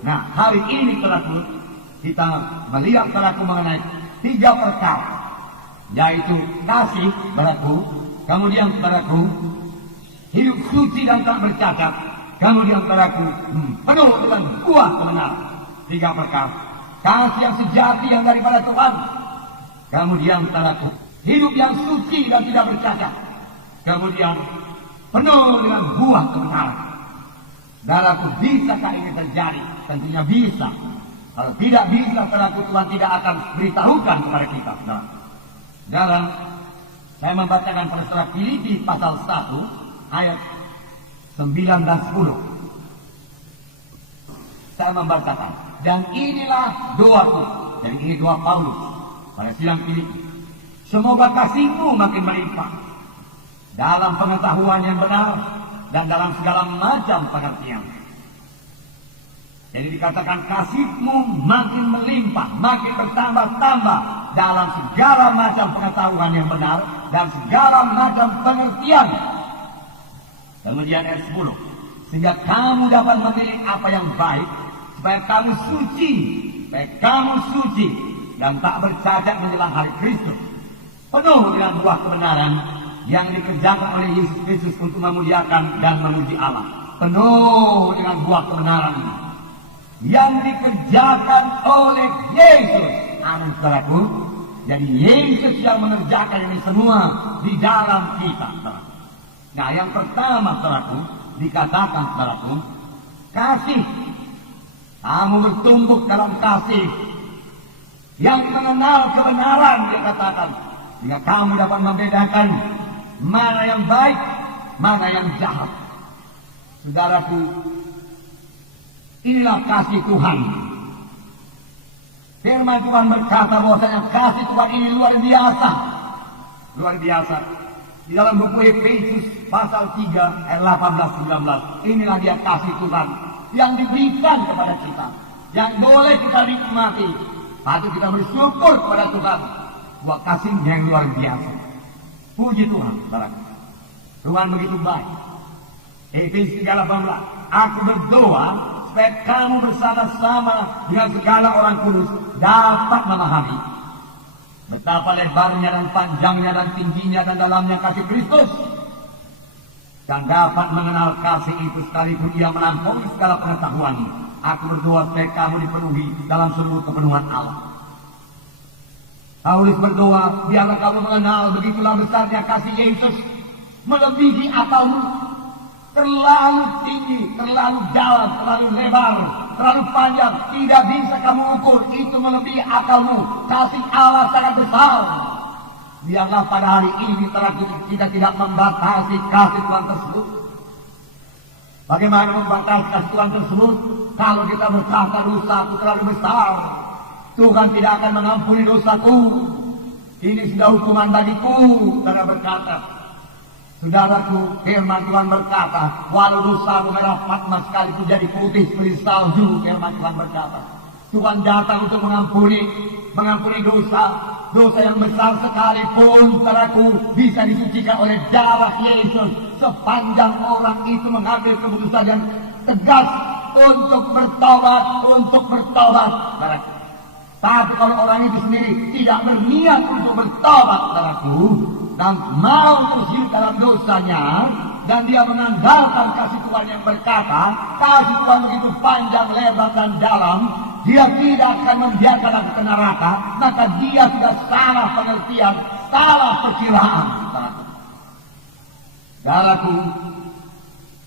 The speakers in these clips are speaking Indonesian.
Nah, hari ini saudaraku, kita melihat saudaraku mengenai 3 perkara, yaitu kasih saudaraku, kemudian saudaraku hidup suci dan tak bercacat, kemudian saudaraku penuh dengan buah kebenaran. 3 perkara. Kasih yang sejati yang daripada Tuhan, kemudian saudaraku hidup yang suci dan tidak bercacat, kemudian penuh dengan buah kebenaran. Saudaraku, bisakah ini terjadi? Tentunya bisa. Kalau tidak bisa, saudaraku, Tuhan tidak akan beritahukan kepada kita. Sekarang saya membacakan pada surat Filipi pasal 1 ayat 9 dan 10. Saya membacakan, dan inilah doaku. Jadi ini doa Paulus pada sidang Filipi. Semoga kasihmu makin melimpah dalam pengetahuan yang benar dan dalam segala macam pengertian. Jadi dikatakan kasihmu makin melimpah, makin bertambah-tambah dalam segala macam pengetahuan yang benar dan segala macam pengertian. Kemudian ayat 10, sehingga kamu dapat memilih apa yang baik, supaya kamu suci dan tak bercacat menjelang hari Kristus, penuh dengan buah kebenaran yang dikerjakan oleh Yesus Kristus untuk memuliakan dan memuji Allah. Penuh dengan buah kebenaran yang dikerjakan oleh Yesus. Amin, saudaraku. Jadi Yesus yang mengerjakan ini semua di dalam kita, saudaraku. Nah, yang pertama, saudaraku, dikatakan, saudaraku, kasih. Kamu bertumbuh dalam kasih yang mengenal kebenaran, dia katakan, sehingga kamu dapat membedakan mana yang baik, mana yang jahat. Saudaraku, inilah kasih Tuhan. Firman Tuhan berkata bahwasanya kasih Tuhan ini luar biasa. Luar biasa. Di dalam buku Efesus pasal 3 ayat 18-19. Inilah dia kasih Tuhan yang diberikan kepada kita, yang boleh kita nikmati. Patut kita bersyukur kepada Tuhan buat kasihnya yang luar biasa. Puji Tuhan, saudara. Tuhan begitu baik. Efesus 3:18. Aku berdoa supaya kamu bersama-sama dengan segala orang kudus dapat memahami betapa lebarnya dan panjangnya dan tingginya dan dalamnya kasih Kristus, dan dapat mengenal kasih itu sekalipun ia melampaui segala pengetahuanmu. Aku berdoa supaya kamu dipenuhi dalam seluruh kepenuhan Allah. Paulus berdoa, biarlah kamu mengenal begitulah besarnya kasih Yesus, melebihi akalmu. Terlalu tinggi, terlalu dalam, terlalu lebar, terlalu panjang, tidak bisa kamu ukur. Itu melebihi akalmu. Kasih Allah sangat besar. Biarlah pada hari ini kita tidak membatasi kasih Tuhan tersebut. Bagaimana membatasi kasih Tuhan tersebut? Kalau kita berkata dosaku terlalu besar, Tuhan tidak akan mengampuni dosaku. Ini sudah hukuman bagiku. Karena berkata, saudaraku, firman Tuhan berkata, walau dosamu merah patmas sekalipun jadi putih seperti salju, firman Tuhan berkata, Tuhan datang untuk mengampuni dosa yang besar sekalipun, saudaraku, bisa disucikan oleh darah Yesus. Sepanjang orang itu mengambil keputusan yang tegas untuk bertobat, saudaraku. Tapi kalau orang itu sendiri tidak berniat untuk bertobat, saudaraku, dan mau terus hidup dalam dosanya, dan dia mengandalkan kasih Tuhan yang berkata, kasih Tuhan begitu panjang, lebar, dan dalam, dia tidak akan membiarkan aku ke neraka, maka dia sudah salah pengertian, salah perkiraan. Saudaraku,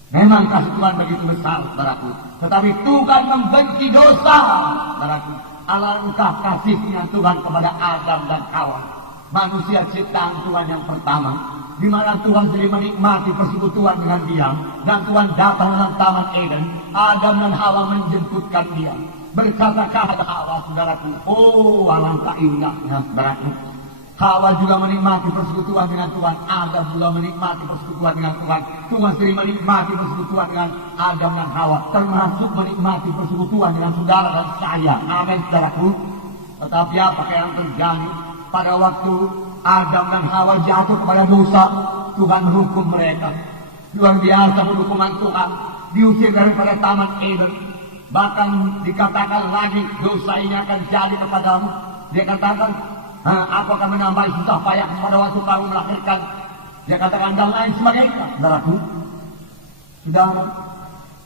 memang kasih Tuhan begitu besar, saudaraku, tetapi Tuhan membenci dosa, saudaraku. Alangkah kasihnya Tuhan kepada Adam dan Hawa, manusia ciptaan Tuhan yang pertama, di mana Tuhan sendiri menikmati persekutuan dengan dia, dan Tuhan datang dalam Taman Eden. Adam dan Hawa menjemputkan dia, berkata kepada Hawa, saudaraku, oh alangkah indahnya, saudaraku. Hawa juga menikmati persekutuan dengan Tuhan, Adam juga menikmati persekutuan dengan Tuhan. Tuhan sendiri menikmati persekutuan dengan Adam dan Hawa, termasuk menikmati persekutuan dengan saudara dan saya. Amin, saudaraku. Tetapi apa yang terjadi pada waktu Adam dan Hawa jatuh kepada dosa? Tuhan hukum mereka. Luar biasa hukuman Tuhan. Diusir daripada Taman Eden. Bahkan dikatakan lagi dosa ini akan jadi kepadamu. Dia katakan, aku akan menambah susah payah pada waktu kamu melahirkan. Dia katakan dan lain sebagainya. Saudaraku, sudah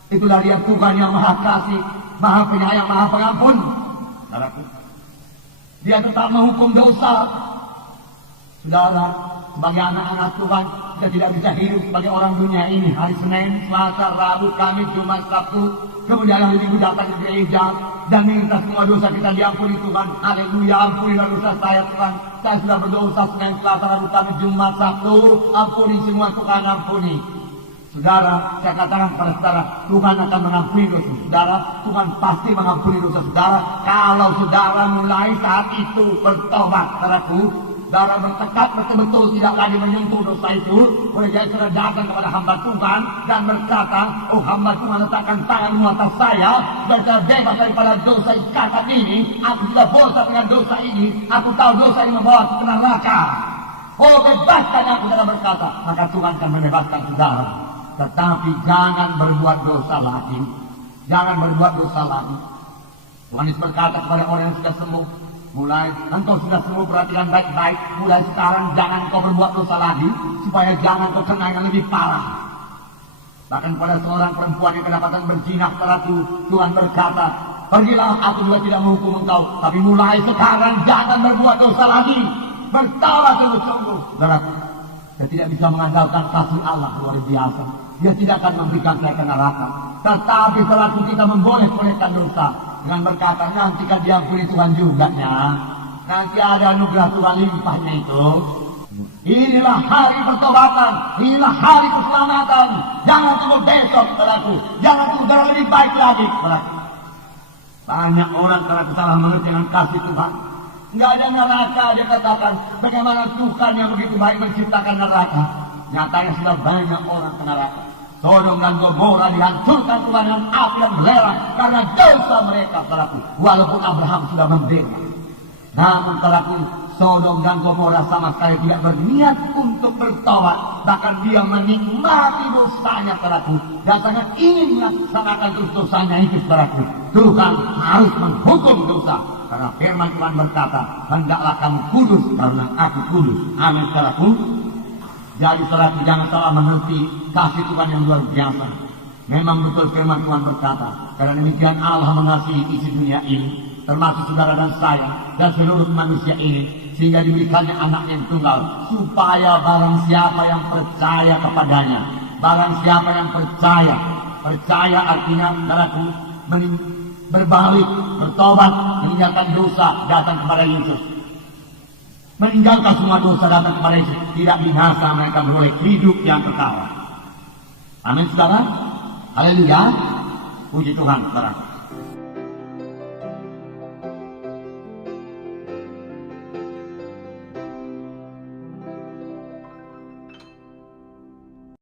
itulah dia Tuhan yang maha kasih, maha penyayang, maha pengampun. Saudaraku, dia tetap menghukum dosa. Saudara, sebagai anak-anak Tuhan, kita tidak bisa hidup sebagai orang dunia ini. Hari Senin, Selasa, Rabu, Kamis, Jumat, Sabtu, kemudian hari Minggu datang ke gereja dan minta semua dosa kita diampuni Tuhan. Haleluya, ampunilah dosa saya Tuhan. Saya sudah berdosa Senin, Selasa, Rabu, Kamis, Jumat, Sabtu. Ampuni semua Tuhan, ampuni. Saudara, saya katakan kepada saudara, Tuhan akan mengampuni dosa saudara. Tuhan pasti mengampuni dosa saudara. Kalau saudara mulai saat itu bertobat, saudaraku, saudara bertekad betul-betul tidak lagi menyentuh dosa itu. Oleh jadi saudara datang kepada hamba Tuhan dan berkata, oh hamba Tuhan letakkan tanganmu atas saya, dan saya bebas daripada dosa ikatan ini. Aku sudah bosan dengan dosa ini. Aku tahu dosa ini membawa ke neraka. Oh bebaskan aku, saudara berkata. Maka Tuhan akan membebaskan saudara. Tetapi jangan berbuat dosa lagi. Jangan berbuat dosa lagi. Tuhan Yesus berkata kepada orang yang sudah sembuh, mulai engkau sudah sembuh, perhatikan baik-baik. Mulai sekarang jangan kau berbuat dosa lagi, supaya jangan kau kena yang lebih parah. Bahkan pada seorang perempuan yang kedapatan berzina, Tuhan berkata, pergilah, aku juga tidak menghukum engkau, tapi mulai sekarang jangan berbuat dosa lagi. Bertobat sungguh-sungguh. Saya tidak bisa mengandalkan kasih Allah luar biasa. Dia tidak akan memberikan saya ke neraka. Tetapi selaku kita memboleh-bolehkan dosa dengan berkata, nanti kan diampuni Tuhan juga ya. Nanti ada anugerah Tuhan limpahnya itu. Inilah hari pertobatan, inilah hari keselamatan. Jangan tunggu besok, saudaraku. Jangan tunggu lebih baik lagi, saudaraku. Banyak orang kalau salah mengerti dengan kasih Tuhan. Nggak ada neraka, dia katakan. Bagaimana Tuhan yang begitu baik menciptakan neraka? Nyatanya sudah banyak orang ke neraka. Sodom dan Gomora dihancurkan Tuhan dengan api yang belerang karena dosa mereka, saudaraku. Walaupun Abraham sudah membela. Namun saudaraku, Sodom dan Gomora sama sekali tidak berniat untuk bertobat. Bahkan dia menikmati dosanya, saudaraku. Dan sangat ingin melaksanakan dosanya itu, saudaraku. Tuhan harus menghukum dosa. Karena firman Tuhan berkata, hendaklah kamu kudus karena aku kudus. Amin, saudaraku. Jadi saudaraku, jangan salah mengerti kasih Tuhan yang luar biasa. Memang betul firman Tuhan berkata, karena demikian Allah mengasihi isi dunia ini, termasuk saudara dan saya, dan seluruh manusia ini, sehingga diberikannya anak yang tunggal, supaya barang siapa yang percaya kepadanya, barang siapa yang percaya artinya saudaraku, berbalik, bertobat, meninggalkan dosa, datang kepada Yesus. Meninggalkan semua dosa, datang kepada Yesus. Tidak binasa, mereka beroleh hidup yang kekal. Amin, saudara. Haleluya. Puji Tuhan, saudara.